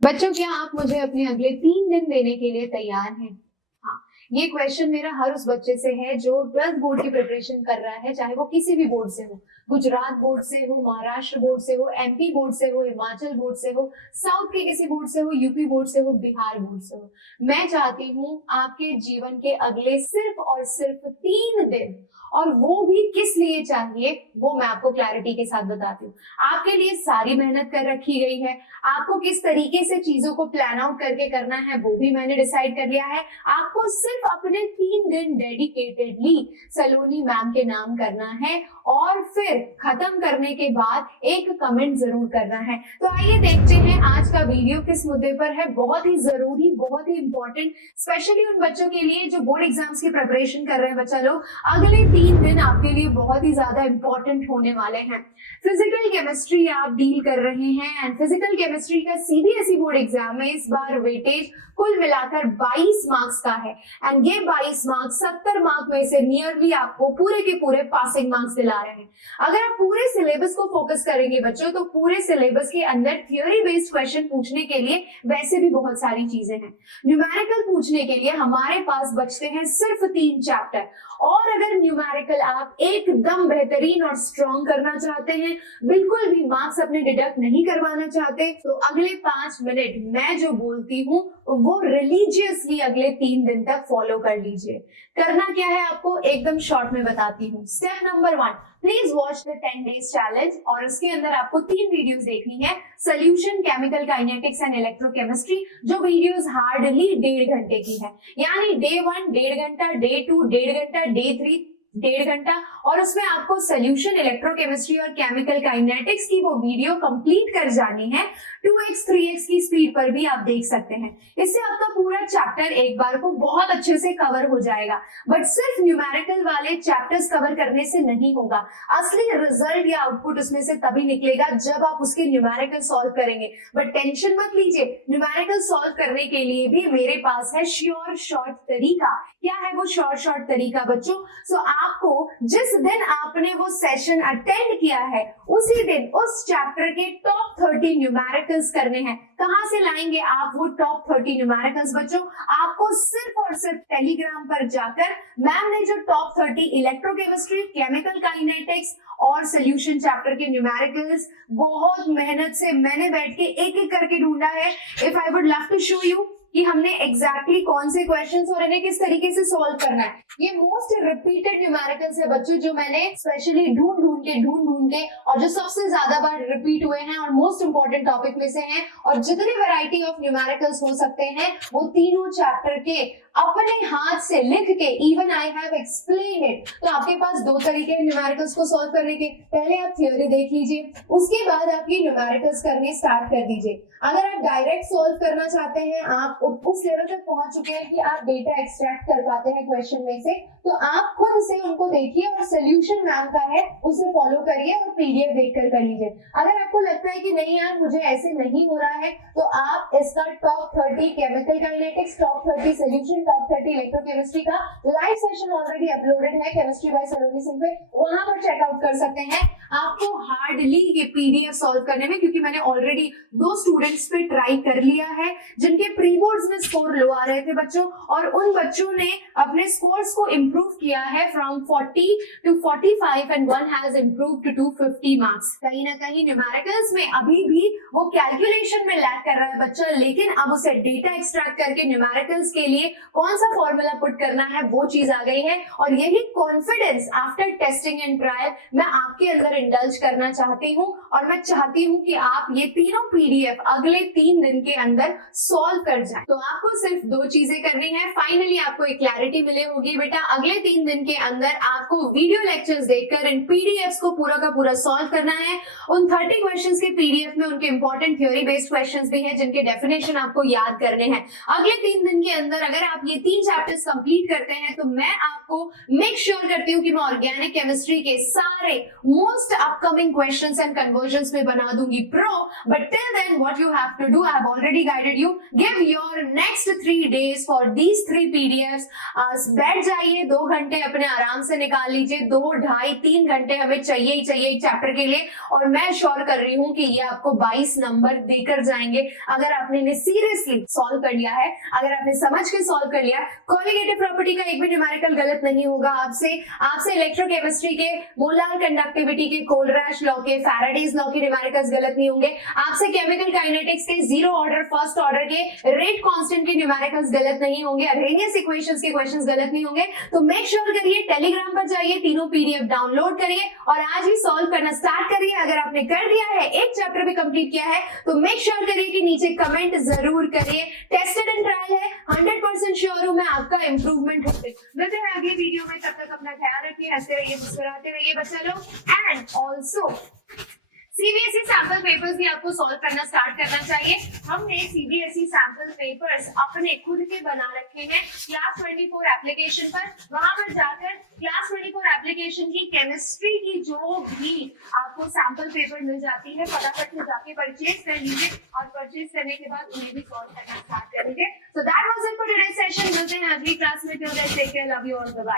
बच्चों, क्या आप मुझे अपने अगले 3 दिन देने के लिए तैयार हैं? हाँ, ये क्वेश्चन मेरा हर उस बच्चे से है जो 12th बोर्ड की प्रिपरेशन कर रहा है, चाहे वो किसी भी बोर्ड से हो, गुजरात बोर्ड से हो, महाराष्ट्र बोर्ड से हो, एमपी बोर्ड से हो, हिमाचल बोर्ड से हो, साउथ के किसी बोर्ड से हो, यूपी बोर्ड से हो, बिहार बोर्ड से हो। मैं चाहती हूँ आपके जीवन के अगले सिर्फ और सिर्फ 3 दिन, और वो भी किस लिए चाहिए वो मैं आपको क्लैरिटी के साथ बताती हूँ। आपके लिए सारी मेहनत कर रखी गई है, आपको किस तरीके से चीजों को प्लान आउट करके करना है वो भी मैंने डिसाइड कर लिया है। आपको सिर्फ अपने 3 दिन डेडिकेटेडली सलोनी मैम के नाम करना है, और फिर खत्म करने के बाद एक कमेंट जरूर करना है। तो आइए देखते हैं आज का वीडियो किस मुद्दे पर है। बहुत ही जरूरी, बहुत ही इंपॉर्टेंट, स्पेशली उन बच्चों के लिए जो बोर्ड एग्जाम्स की प्रिपरेशन कर रहे हैं। बच्चा लोग, अगले 3 दिन आपके लिए बहुत ही ज्यादा इंपॉर्टेंट होने वाले हैं। फिजिकल केमिस्ट्री आप डील कर रहे हैं, एंड फिजिकल केमिस्ट्री का सीबीएसई बोर्ड एग्जाम में इस बार वेटेज कुल मिलाकर 22 मार्क्स का है, एंड ये 22 मार्क्स 70 मार्क में से नियरली आपको पूरे के पूरे पासिंग मार्क्स दिला रहे हैं। अगर आप पूरे सिलेबस को फोकस करेंगे बच्चों, तो पूरे सिलेबस के अंदर थियोरी बेस्ड क्वेश्चन पूछने के लिए वैसे भी बहुत सारी चीजें हैं। न्यूमेरिकल पूछने के लिए हमारे पास बचते हैं सिर्फ 3 चैप्टर, और अगर न्यूमेरिकल आप एकदम बेहतरीन और स्ट्रॉन्ग करना चाहते हैं, बिल्कुल भी मार्क्स अपने डिडक्ट नहीं करवाना चाहते, तो अगले 5 मिनट मैं जो बोलती हूँ वो रिलीजियसली अगले 3 दिन तक फॉलो कर लीजिए। करना क्या है आपको एकदम शॉर्ट में बताती हूँ। Step number 1, please watch the 10 days challenge, और उसके अंदर आपको 3 वीडियोस देखनी है। Solution, chemical kinetics and electrochemistry, जो वीडियोस हार्डली 1.5 घंटे की है, यानी डे 1 1.5 घंटा, डे 2 1.5 घंटा, डे 3 1.5 घंटा, और उसमें आपको सोल्यूशन, इलेक्ट्रोकेमिस्ट्री और केमिकल काइनेटिक्स की वो वीडियो कंप्लीट कर जानी है। 2x 3x की स्पीड पर भी आप देख सकते हैं। इससे आपका पूरा चैप्टर एक बार को बहुत अच्छे से कवर हो जाएगा। बट सिर्फ न्यूमेरिकल वाले चैप्टर्स कवर करने से नहीं होगा, असली रिजल्ट या आउटपुट उसमें से तभी निकलेगा जब आप उसके न्यूमेरिकल सॉल्व करेंगे। बट टेंशन मत लीजिए, न्यूमेरिकल सॉल्व करने के लिए भी मेरे पास है श्योर शॉर्ट तरीका। क्या है वो शॉर्ट तरीका बच्चों? सो आपको जिस दिन आपने वो सेशन अटेंड किया है, उसी दिन उस चैप्टर के टॉप 30 न्यूमेरिकल्स करने हैं। कहां से लाएंगे आप वो टॉप 30 न्यूमेरिकल्स बच्चों? आपको सिर्फ और सिर्फ टेलीग्राम पर जाकर मैम ने जो टॉप 30 इलेक्ट्रोकेमिस्ट्री, केमिकल काइनेटिक्स और सोल्यूशन चैप्टर के न्यूमेरिकल्स बहुत मेहनत से मैंने बैठ के एक एक करके ढूंढा है। If I would love to show you कि हमने एग्जैक्टली कौन से क्वेश्चंस और इन्हें किस तरीके से सॉल्व करना है। ये मोस्ट रिपीटेड न्यूमेरिकल्स है बच्चों, जो मैंने स्पेशली ढूंढ ढूंढ के और जो सबसे ज्यादा बार रिपीट हुए हैं और मोस्ट इंपॉर्टेंट टॉपिक में से हैं, और जितनी वैरायटी ऑफ न्यूमेरिकल्स हो सकते हैं वो तीनों चैप्टर के अपने हाथ से लिख के, even I have explain it. तो आपके पास 2 तरीके हैं न्यूमेरिकल्स को सॉल्व करने के। पहले आप थ्योरी देख लीजिए, उसके बाद आप ये न्यूमेरिकल्स करने स्टार्ट कर दीजिए। अगर आप डायरेक्ट सॉल्व करना चाहते हैं, आप उस लेवल तक पहुंच चुके हैं कि आप डेटा एक्सट्रैक्ट कर पाते हैं क्वेश्चन में से, तो आप खुद से उनको देखिए और सोल्यूशन मैम का है उसे फॉलो करिए और पीडीएफ देखकर कर लीजिए। अगर आपको लगता है कि नहीं यार मुझे ऐसे नहीं हो रहा है, तो आप इसका top 30 chemical kinetics, top 30 solution, top 30 electrochemistry का लाइव सेशन ऑलरेडी अपलोडेड है केमिस्ट्री बाय सलोनी सिंह पे, वहां पर चेकआउट कर सकते हैं। आपको हार्डली ये पीडीएफ सॉल्व करने में, क्योंकि मैंने ऑलरेडी 2 स्टूडेंट्स पे ट्राई कर लिया है जिनके प्री बोर्ड्स में स्कोर लो आ रहे थे बच्चों, और उन बच्चों ने अपने स्कोर्स को इंप्रूव किया है from 40 to 45 and one has improved to 250 marks. कहीं ना कहीं न्यूमेरिकल्स में अभी भी वो कैलकुलेशन में लैग कर रहा है बच्चा, लेकिन अब उसे डेटा एक्सट्रैक्ट करके न्यूमेरिकल्स के लिए कौन सा फॉर्मूला पुट करना है वो चीज आ गई है। और यही confidence after testing and trial मैं आपके अंदर इंडल्ज करना चाहती हूँ, और मैं चाहती हूँ कि आप ये तीनों पीडीएफ अगले 3 दिन के अंदर सॉल्व कर जाए। तो आपको सिर्फ 2 चीजें करनी है। फाइनली आपको एक क्लैरिटी मिले होगी बेटा, अगले 3 दिन के अंदर आपको वीडियो लेक्चर्स देखकर इन पीडीएफ्स को पूरा का पूरा सॉल्व करना है। उन 30 क्वेश्चंस के पीडीएफ में उनके इंपॉर्टेंट थ्योरी बेस्ड क्वेश्चंस भी हैं जिनके डेफिनेशन आपको याद करने हैं। अगले 3 दिन के अंदर अगर आप ये 3 चैप्टर्स कंप्लीट करते हैं, तो मैं आपको मेक श्योर करती हूँ कि मैं ऑर्गेनिक केमिस्ट्री के सारे most upcoming questions and conversions में बना दूंगी pro. But till then what you have to do, I have already guided you, give your your next 3 days for these 3 PDFs। बैठ जाइए, 2 घंटे अपने आराम से निकाल लीजिए, 2, 2.5, 3 घंटे हमें चाहिए ही चाहिए एक चैप्टर के लिए, और मैं श्योर कर रही हूँ कि ये आपको 22 नंबर देकर जाएंगे अगर आपने सीरियसली सॉल्व कर लिया है, अगर आपने समझ के सॉल्व कर लिया। कोलिगेटिव प्रॉपर्टी का एक भी न्यूमेरिकल गलत नहीं होगा। आपसे इलेक्ट्रोकेमिस्ट्री के, मोलार कंडक्टिविटी के, कोलरैश लॉ के, फैराडेज लॉ के न्यूमेरिकल्स गलत नहीं होंगे। आपसे केमिकल काइनेटिक्स के 0 ऑर्डर, फर्स्ट ऑर्डर के, रेट कांस्टेंट के न्यूमेरिकल्स गलत नहीं होंगे, अरेनियस इक्वेशंस के क्वेश्चंस गलत नहीं होंगे। तो मेक श्योर करिए, टेलीग्राम पर जाइए, तीनों PDF डाउनलोड करिए और आज ही सॉल्व करना स्टार्ट करिए। अगर आपने कर दिया है, एक चैप्टर भी कंप्लीट किया है, तो मेक श्योर करिए कि नीचे कमेंट जरूर करिए। टेस्टेड एंड ट्रायल है, 100% श्योर हूं मैं आपका इंप्रूवमेंट होगा। मिलते हैं अगले वीडियो में, तब तक अपना ख्याल रखिए, हंसते रहिए, मुस्कुराते रहिए बच्चा लोग। And also CBSE sample papers भी आपको सॉल्व करना स्टार्ट करना चाहिए। हमने CBSE सैंपल पेपर्स अपने खुद के बना रखे हैं क्लास 24 एप्लीकेशन पर। वहां पर जाकर क्लास 24 एप्लीकेशन की केमिस्ट्री की जो भी आपको सैंपल पेपर मिल जाती है, फटाफट से जाके परचेज कर लीजिए और परचेज करने के बाद उन्हें भी सॉल्व करना स्टार्ट कर लीजिए। So that was it for today's session. मिलते हैं अगली क्लास में। Till then take care, love you all, bye bye.